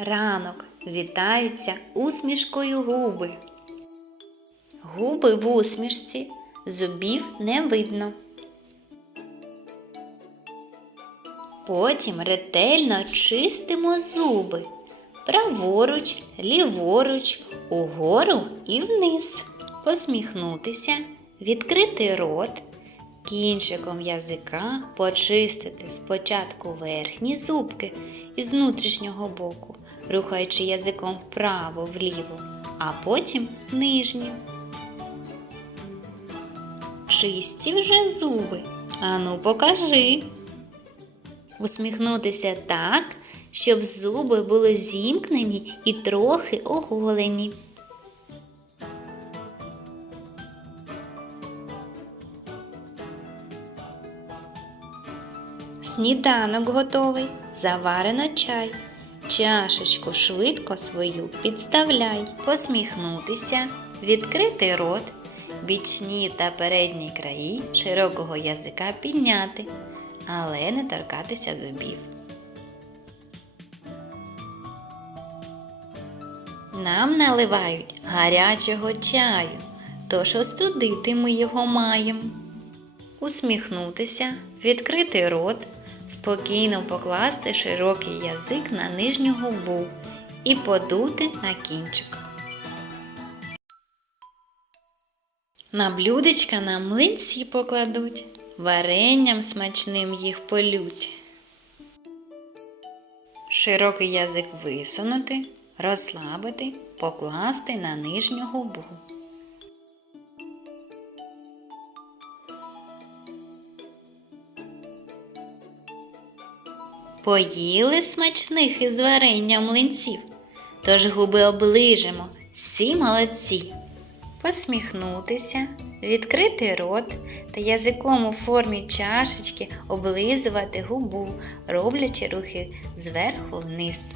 Ранок вітаються усмішкою губи. Губи в усмішці, зубів не видно. Потім ретельно чистимо зуби праворуч, ліворуч, угору і вниз. Посміхнутися, відкрити рот, кінчиком язика почистити спочатку верхні зубки із внутрішнього боку, рухаючи язиком вправо-вліво, а потім нижні. Чисті вже зуби. Ану, покажи. Усміхнутися так, щоб зуби були зімкнені і трохи оголені. Сніданок готовий, заварено чай. Чашечку швидко свою підставляй, посміхнутися, відкрити рот, бічні та передні краї широкого язика підняти, але не торкатися зубів. Нам наливають гарячого чаю, тож остудити ми його маємо. Усміхнутися, відкрити рот, спокійно покласти широкий язик на нижню губу і подути на кінчик. На блюдечка на млинці покладуть, варенням смачним їх полють. Широкий язик висунути, розслабити, покласти на нижню губу. Поїли смачних із варенням млинців, тож губи оближемо, всі молодці. Посміхнутися, відкрити рот та язиком у формі чашечки облизувати губу, роблячи рухи зверху вниз.